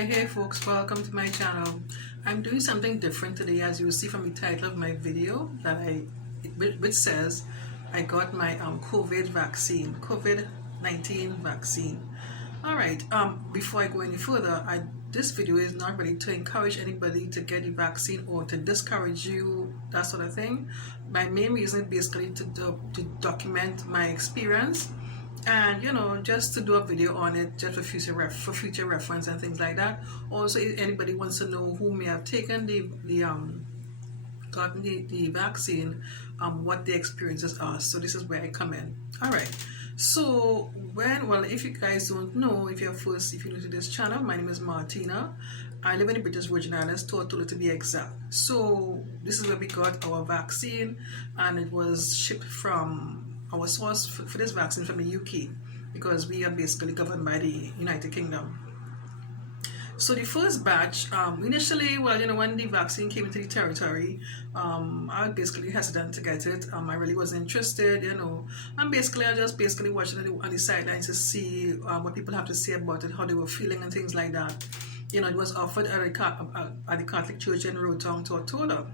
Hey folks, welcome to my channel. I'm doing something different today, as you will see from the title of my video which says I got my COVID-19 vaccine. Alright, before I go any further, this video is not really to encourage anybody to get the vaccine or to discourage you, that sort of thing. My main reason is basically to document my experience, and just to do a video on it, just for future reference and things like that. Also, if anybody wants to know who may have taken gotten the vaccine, what the experiences are. So this is where I come in. All right. So if you guys don't know, if you're new to this channel, my name is Martina. I live in the British Virgin Islands, Tortola to be exact. So this is where we got our vaccine, and it was shipped from our source for this vaccine from the UK, because we are basically governed by the United Kingdom. So the first batch, initially, when the vaccine came into the territory, I was basically hesitant to get it. I really wasn't interested, and I just watched it on the sidelines to see what people have to say about it, how they were feeling and things like that. It was offered at the Catholic Church in Rotown, Tortola.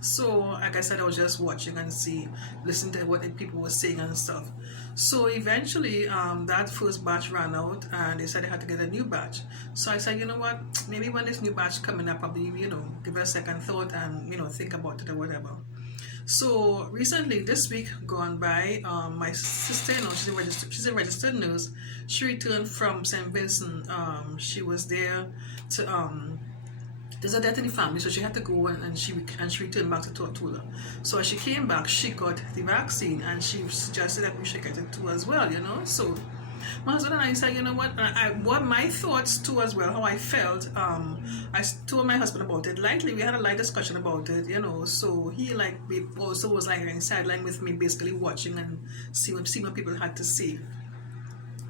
So, like I said, I was just watching and listening to what the people were saying and stuff. So eventually, that first batch ran out, and they said they had to get a new batch. So I said, you know what, maybe when this new batch coming up, probably, give it a second thought and, think about it or whatever. So recently, this week gone by, my sister, she's a registered nurse. She returned from St. Vincent. She was there to, there's a death in the family, so she had to go and she returned back to Tortola. So as she came back, she got the vaccine, and she suggested that we should get it too as well, So my husband and I said, you know what my thoughts too as well, how I felt. I told my husband about it lightly. We had a light discussion about it, So he also was in sideline with me, basically watching and see what people had to say.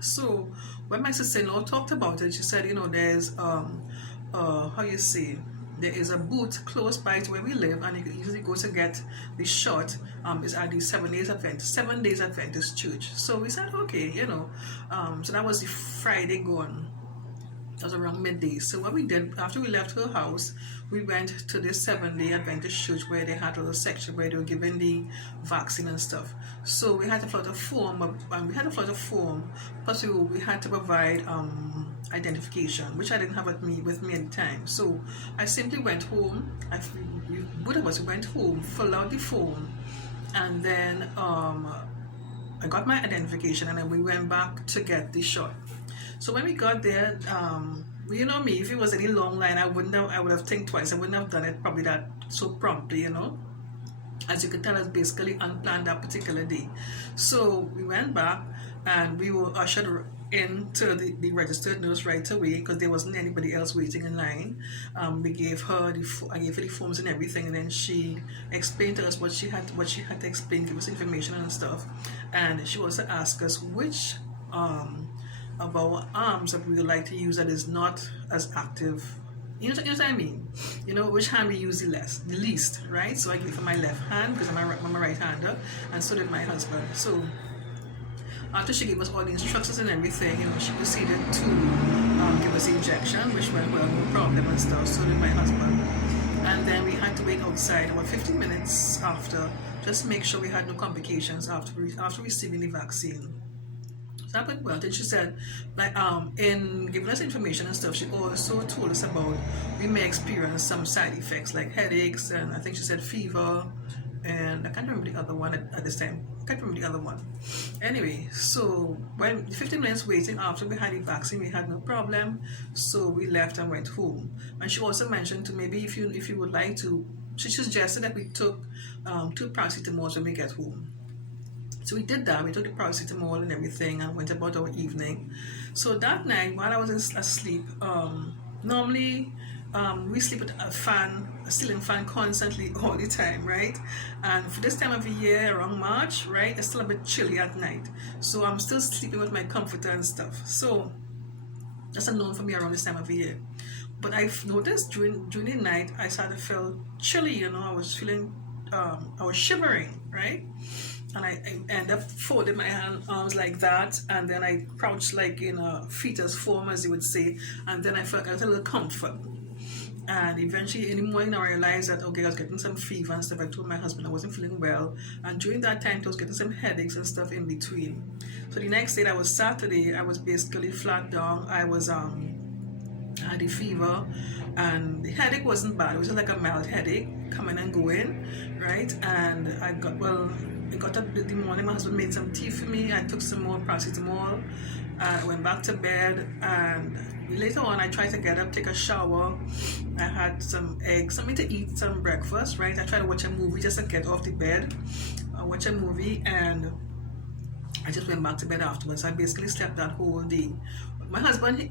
So when my sister-in-law talked about it, she said, there's there is a booth close by to where we live, and you can easily go to get the shot. It's at the Seven Days Adventist Church. So we said, okay, so that was the Friday gone. That was around midday. So what we did, after we left her house, we went to this 7-day Adventist church where they had a little section where they were giving the vaccine and stuff. So we had to fill out a form, plus we had to provide identification, which I didn't have with me at the time. So I simply went home. Both of us went home, filled out the form, and then I got my identification, and then we went back to get the shot. So when we got there, me, if it was any long line, I would have think twice. I wouldn't have done it probably that so promptly, As you can tell, it's basically unplanned that particular day. So we went back, and we were ushered into the registered nurse right away, because there wasn't anybody else waiting in line. I gave her the forms and everything, and then she explained to us what she had to explain, give us information and stuff. And she also asked us which of our arms that we would like to use that is not as active. You know what I mean? Which hand we use the least, right? So I gave her my left hand, because I'm a right-hander, and so did my husband. So after she gave us all the instructions and everything, she proceeded to give us the injection, which went well, no problem and stuff. So did my husband. And then we had to wait outside about 15 minutes after, just to make sure we had no complications after receiving the vaccine. So that went well. Then she said, in giving us information and stuff, she also told us about we may experience some side effects like headaches, and I think she said fever, and I can't remember the other one at this time. Anyway, so when 15 minutes waiting after we had the vaccine, we had no problem. So we left and went home. And she also mentioned to maybe if you would like to, she suggested that we took 2 paracetamols when we get home. So we did that. We took the paracetamol and everything, and went about our evening. So that night, while I was asleep, normally we sleep with a ceiling fan constantly all the time, right? And for this time of the year, around March, right, it's still a bit chilly at night. So I'm still sleeping with my comforter and stuff. So that's a norm for me around this time of the year. But I've noticed during the night, I started to feel chilly. I was feeling, I was shivering, right? and I end up folding my arms like that, and then I crouched like in a fetus form, as you would say, and then I felt a little comfort. And eventually in the morning I realized that okay, I was getting some fever and stuff. I told my husband I wasn't feeling well, and during that time I was getting some headaches and stuff in between. So the next day, that was Saturday, I was basically flat down. I was had a fever, and the headache wasn't bad. It was just like a mild headache coming and going, right? And I got up in the morning. My husband made some tea for me. I took some more paracetamol. I went back to bed, and later on I tried to get up, take a shower. I had some eggs, something to eat, some breakfast, right? I tried to watch a movie just to get off the bed. I watched a movie, and I just went back to bed afterwards. I basically slept that whole day. My husband,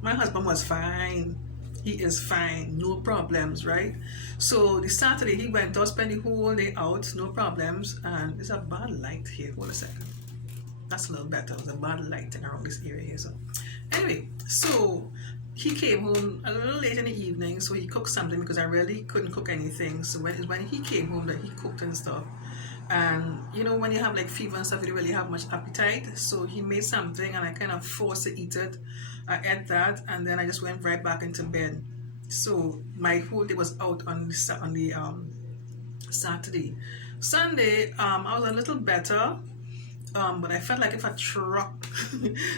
my husband was fine. He is fine, no problems, right? So the Saturday he went out, spent the whole day out, no problems. And there's a bad light here. Hold a second. That's a little better. There's a bad lighting around this area here. So anyway, so he came home a little late in the evening, so he cooked something because I really couldn't cook anything. So when he came home, that he cooked and stuff. And you know, when you have like fever and stuff, you don't really have much appetite. So he made something, and I kind of forced to eat it. I ate that, and then I just went right back into bed. So my whole day was out on the Saturday. Sunday, I was a little better, but I felt like if a truck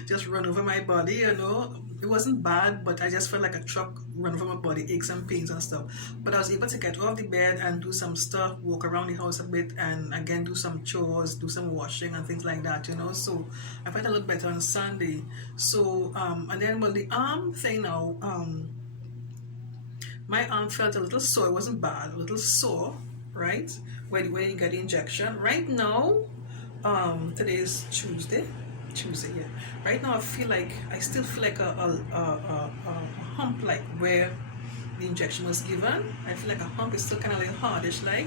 just run over my body, you know. It wasn't bad, but I just felt like a truck run over my body, aches and pains and stuff. But I was able to get off the bed and do some stuff, walk around the house a bit, and again do some chores, do some washing and things like that, you know. So I felt a little better on Sunday. So and then the arm thing now, my arm felt a little sore. It wasn't bad, a little sore, right? When you get the injection. Right now, today is Tuesday, yeah. Right now I still feel like a hump, like where the injection was given. I feel like a hump is still kind of like hardish, like,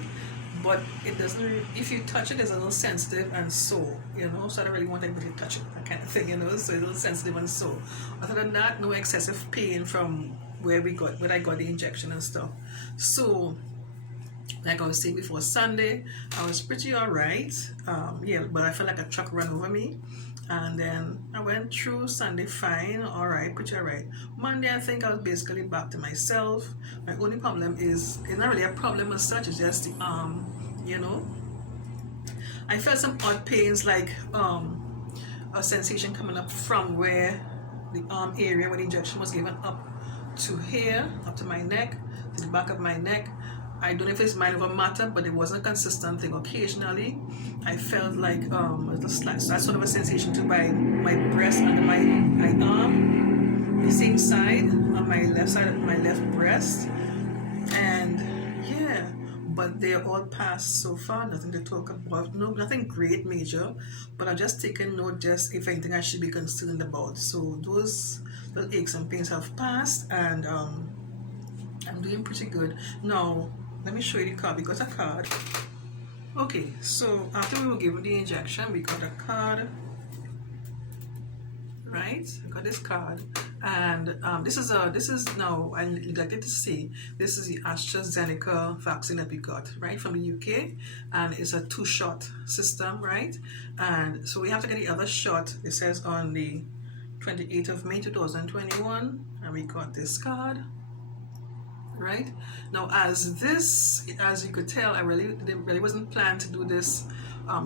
but it doesn't, if you touch it, it's a little sensitive and sore, you know. So I don't really want anybody to touch it, that kind of thing, you know. So it's a little sensitive and sore. Other than that, no excessive pain from where I got the injection and stuff. So like I was saying before, Sunday I was pretty alright, yeah, but I felt like a truck ran over me. And then I went through Sunday fine, alright, pretty alright. Monday I think I was basically back to myself. My only problem is, it's not really a problem as such, it's just the arm, you know. I felt some odd pains, like a sensation coming up from where the arm area where the injection was given up to here, up to my neck, to the back of my neck. I don't know if it's mind over matter, but it wasn't a consistent thing. Occasionally, I felt like a little slack. So that's sort of a sensation too by my breast under my arm, the same side on my left side of my left breast, and yeah. But they're all passed so far. Nothing to talk about. No, nothing great major. But I'm just taking note, just if anything I should be concerned about. So those little aches and pains have passed, and I'm doing pretty good now. Let me show you the card. We got a card. Okay, so after we were given the injection, we got a card, right? I got this card, and this is now, I neglected to say, this is the AstraZeneca vaccine that we got, right, from the UK, and it's a 2-shot system, right? And so we have to get the other shot. It says on the 28th of May 2021, and we got this card. Right now, as you could tell, I really wasn't planned to do this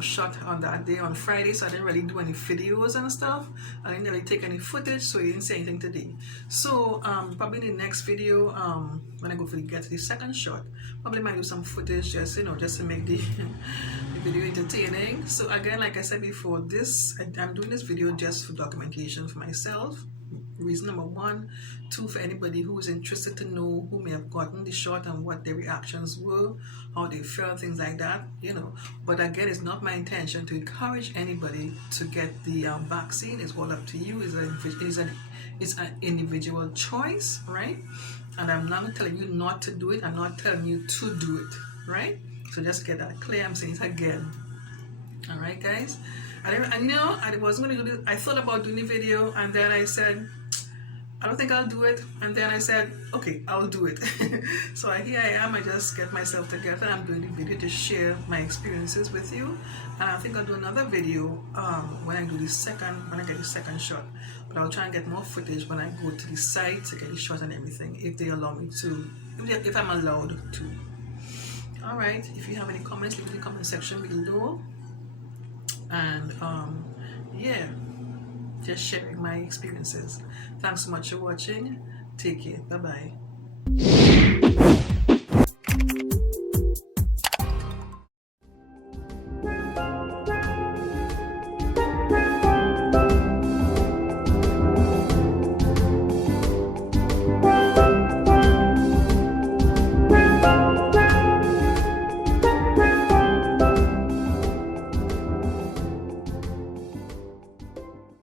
shot on that day on Friday, so I didn't really do any videos and stuff. I didn't really take any footage, so you didn't say anything today. So probably in the next video, when I go get to the second shot, probably might do some footage, just to make the video entertaining. So again, like I said before, I'm doing this video just for documentation for myself. Reason number 1. 2, for anybody who is interested to know who may have gotten the shot and what their reactions were, how they felt, things like that, you know. But again, it's not my intention to encourage anybody to get the vaccine. It's all up to you. It's an individual choice, right? And I'm not telling you not to do it. I'm not telling you to do it, right? So just get that clear. I'm saying it again. All right, guys. I wasn't going to do this. I thought about doing the video, and then I said, I don't think I'll do it. And then I said, okay, I'll do it. So here I am. I just get myself together. I'm doing the video to share my experiences with you. And I think I'll do another video when I get the second shot. But I'll try and get more footage when I go to the site to get the shot and everything, if they allow me to, if I'm allowed to. All right. If you have any comments, leave in the comment section below. And yeah, just sharing my experiences. Thanks so much for watching. Take care. Bye bye.